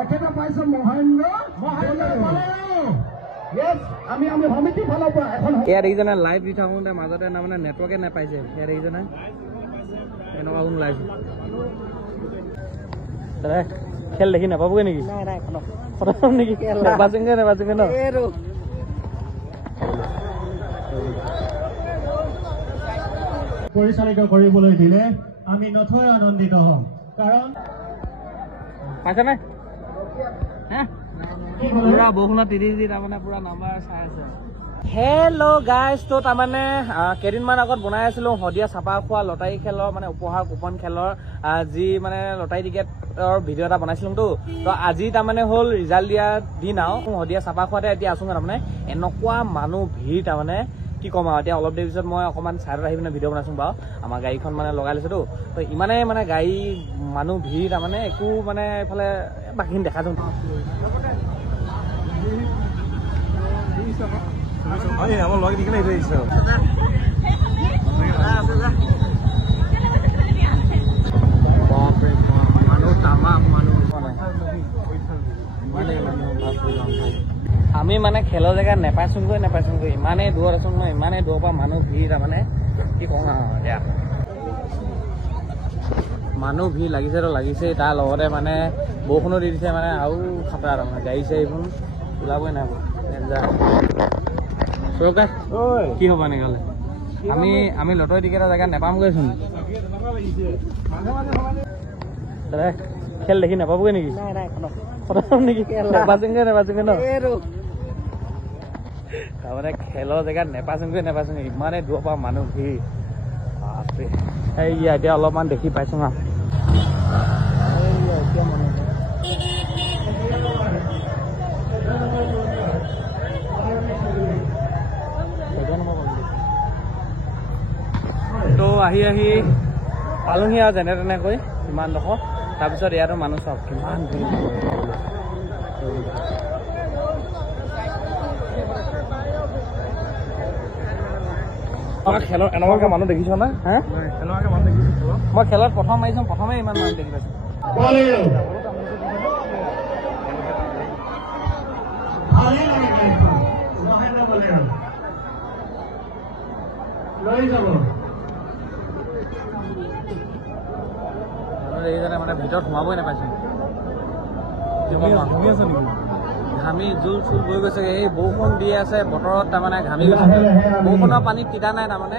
এখেতে পাইছে মহেন্দ্ৰ আমি সমিতি ফালৰ পৰা এখন ইয়াত দেখিছেনে লাইভ দি থাকোঁতে মাজতে তাৰমানে নেটৱৰ্কে নাপাইছে ইয়াত দেখিছেনে এনেকুৱা ওলাইছে দাদা খেল দেখি নাপাবগৈ নেকি প্ৰথম নেকি নেবাচোগে ন পৰিচালিত কৰিবলৈ দিলে আমি নথৈ আনন্দিত হ'ম কাৰণ পাইছেনে পুৰা বৰষুণত তিতি তিতি তাৰমানে পুৰা নাম্বাৰ চাই আছে হেল্ল' গাইজ তো তাৰমানে কেইদিনমান আগত বনাই আছিলোঁ শদিয়া চাপা খোৱা লটাৰী খেলৰ মানে উপহাৰ কুপন খেলৰ যি মানে লটাৰী টিকেটৰ ভিডিঅ' এটা বনাইছিলোঁ তো আজি তাৰমানে হ'ল ৰিজাল্ট দিয়া দিন আৰু শদিয়া চাপা খোৱাতে এতিয়া আছোঁগৈ তাৰমানে এনেকুৱা মানুহ ভিৰ তাৰমানে কি ক'ম আৰু এতিয়া অলপ দেৰি পিছত মই অকণমান চাইডত আহি পিনে ভিডিঅ' বনাইছোঁ বাৰু আমাৰ গাড়ীখন মানে লগাই লৈছোঁতো তো ইমানেই মানে গাড়ী মানুহ ভিৰ তাৰমানে একো মানে এইফালে বাকীখিনি দেখা দিওঁ আমাৰ লগে দিকে ৰয়েছে আমি মানে খেলৰ জেগাত নেপাইছোঁগৈ ইমানেই দূৰত আছোঁ ন ইমানেই দূৰৰ পৰা মানুহ ভিৰ তাৰমানে কি কওঁ আৰু এতিয়া মানুহ ভিৰ লাগিছেতো লাগিছেই তাৰ লগতে মানে বৰষুণো দি দিছে মানে আৰু খাতৰা তাৰমানে গাড়ী চাড়ীবোৰ ওলাবই নাই কি হ'ব এনেকৈ হ'লে আমি লটাৰী টিকেটৰ জেগাত নেপামগৈচোন দাদা খেল দেখি নাপাবগৈ নেকি প্ৰথম নেকি নেবাচোগে ন তাৰমানে খেলৰ জেগাত নেপাচোগে ইমানেই দূৰৰ পৰা মানুহ ভিৰ এইয়া এতিয়া অলপমান দেখি পাইছোঁ আৰু তো আহি পালোহি আৰু যেনে তেনেকৈ ইমান ডোখৰ তাৰপিছত ইয়াতো মানুহ চাওক কিমান ভিৰ খেলৰ এনেকুৱাকৈ মানুহ দেখিছ না মই খেলত প্ৰথম আহিছোঁ প্ৰথমেই ইমান মানুহ দেখি পাইছোঁ মানে ভিতৰত সোমাবই নাপাইছোঁ ঘামি জোল চোল বৈ গৈছেগৈ এই বৰষুণ দি আছে বতৰত তাৰমানে ঘামি গৈছে বৰষুণৰ পানীত তিতা নাই তাৰমানে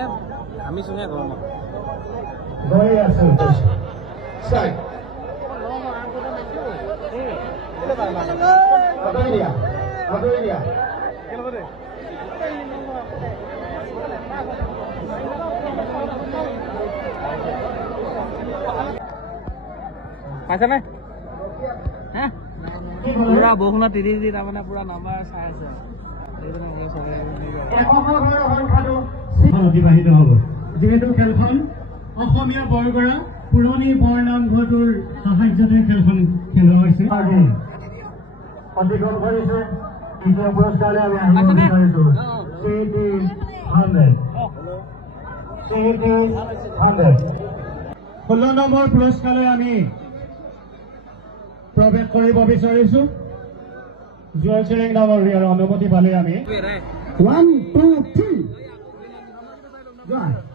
ঘামিছোঁহে গৰমত পাইছেনে পুৰা বৰষুণত তিতি তিতি তাৰমানে পুৰা নাম্বাৰ চাই আছে অতিবাহিত হ'ব যিহেতু খেলখন অসমীয়া বৰগৰা পুৰণি বৰনামঘৰটোৰ সাহায্যতে খেলখন খেলোৱা হৈছে অধিকৰণ কৰিছে দ্বিতীয় পুৰস্কাৰলৈ আমি আহিব বিচাৰিছোঁ 16 নম্বৰ পুৰস্কাৰলৈ আমি প্ৰৱেশ কৰিব বিচাৰিছোঁ জুৱেল চেৰেং ডাঙৰীয়াৰ অনুমতি পালে আমি 1 2 3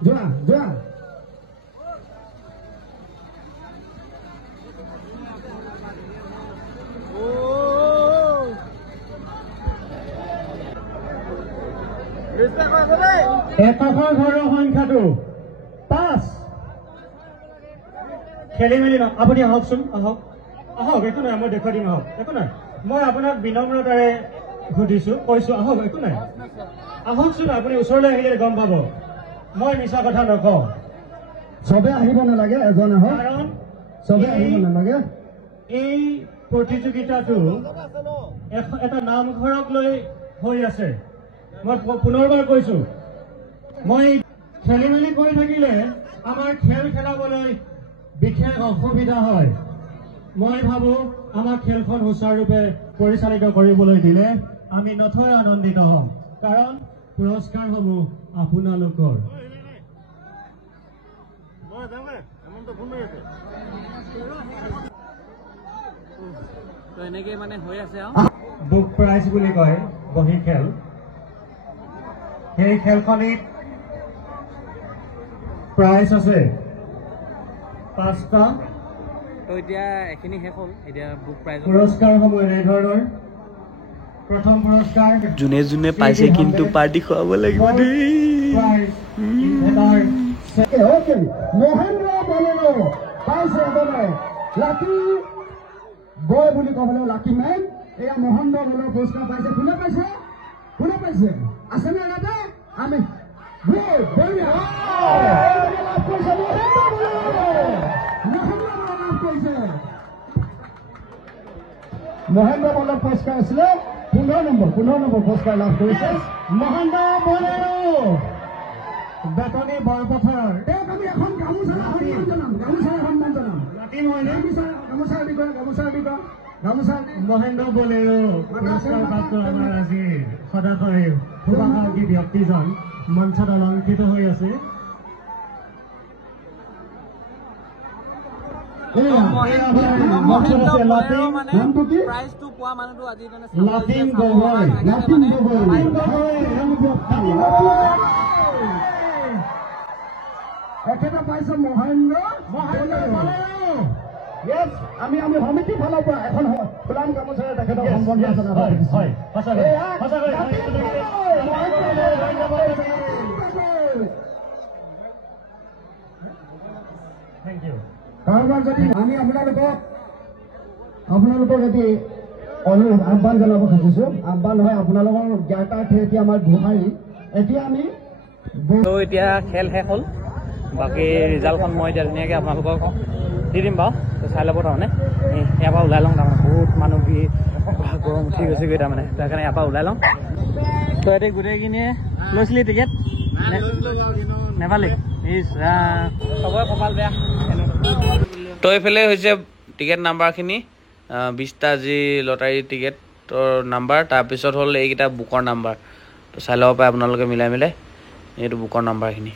যোৱা একাশৰ ঘৰৰ সংখ্যাটো 5 খেলি মেলি ন আপুনি আহকচোন আহক একো নাই মই দেখুৱাই দিম আহক একো নাই মই আপোনাক বিনম্ৰতাৰে সুধিছোঁ কৈছোঁ আহক একো নাই আহকচোন আপুনি ওচৰলৈ আহিলে গম পাব মই মিছা কথা নকওঁ চবে আহিব নালাগে এজন আহক কাৰণ চবে আহিব নালাগে এই প্ৰতিযোগিতাটো এটা নামঘৰক লৈ হৈ আছে মই পুনৰবাৰ কৈছোঁ মই খেলি মেলি কৰি থাকিলে আমাৰ খেল খেলাবলৈ বিশেষ অসুবিধা হয় মই ভাবোঁ আমাৰ খেলখন সুচাৰুৰূপে পৰিচালিত কৰিবলৈ দিলে আমি নথৈ আনন্দিত হ'ম কাৰণ পুৰস্কাৰসমূহ আপোনালোকৰ তো এনেকৈ মানে হৈ আছে আৰু বুক প্ৰাইজ বুলি কয় বহি খেল সেই খেলখনিত প্ৰাইজ আছে 5টা তো এতিয়া এইখিনি শেষ হ'ল এতিয়া বুক প্ৰাইজ পুৰস্কাৰসমূহ এনেধৰণৰ প্ৰথম পুৰস্কাৰ যোনে যোনে পাইছে কিন্তু পাৰ্টি খুৱাব লাগিব দেই মহেন্দ্ৰ বলেৰো পাইছে এজনে লাকি বয় বুলি ক'বলৈ লাকি মেন এয়া মহেন্দ্ৰ বলেৰো পুৰস্কাৰ পাইছে কোনে পাইছে আছেনে ইয়াতে আমি মহেন্দ্ৰ বলেৰ পুৰস্কাৰ আছিলে 15 নম্বৰ পুৰস্কাৰ লাভ কৰিছে মহেন্দ্ৰ বলেৰো বেতনী বৰপথাৰৰ তেওঁক আমি এখন গামোচা সন্মান জনাম লাটিম হয়নে গামোচা মহেন্দ্ৰ বলেৰো পুৰস্কাৰ প্ৰাপ্ত আমাৰ আজি সদাশয় শুভাকাংক্ষী ব্যক্তিজন মঞ্চত অলংকৃত হৈ আছে প্ৰাইজটো পোৱা মানুহটো আজি লাটিম গগৈ একেটা পাইছে মহেন্দ্ৰ আমি সমিতিৰ ফালৰ পৰা এখন ফুলাম গামোচাৰে তেখেতক সম্বৰ্ধনা থেংক ইউ কাৰোবাৰ যদি আমি আপোনালোকক এটি অনুৰোধ আহ্বান জনাব খুজিছো আহ্বান হয় আপোনালোকৰ জ্ঞাতাৰ্থে এতিয়া আমাৰ গোহাৰি এতিয়া আমি তো এতিয়া খেল শেষ হ'ল বাকী ৰিজাল্টখন মই এতিয়া ধুনীয়াকৈ আপোনালোকক দি দিম বাৰু তো চাই ল'ব তাৰমানে ইয়াৰ পৰা ওলাই লওঁ তাৰমানে বহুত মানুহ ভিৰ গৰম উঠি গৈছেগৈ তাৰমানে তাৰ কাৰণে ইয়াৰ পৰা ওলাই লওঁ তো এতিয়া গোটেইখিনিয়ে লৈছিলি টিকেট নেপালি চবৰে কপাল বেয়া তো এইফালে হৈছে টিকেট নাম্বাৰখিনি 20টা যি লটাৰী টিকেটৰ নাম্বাৰ তাৰপিছত হ'ল এইকেইটা বুকৰ নাম্বাৰ তো চাই ল'ব পাৰে আপোনালোকে মিলাই এইটো বুকৰ নাম্বাৰখিনি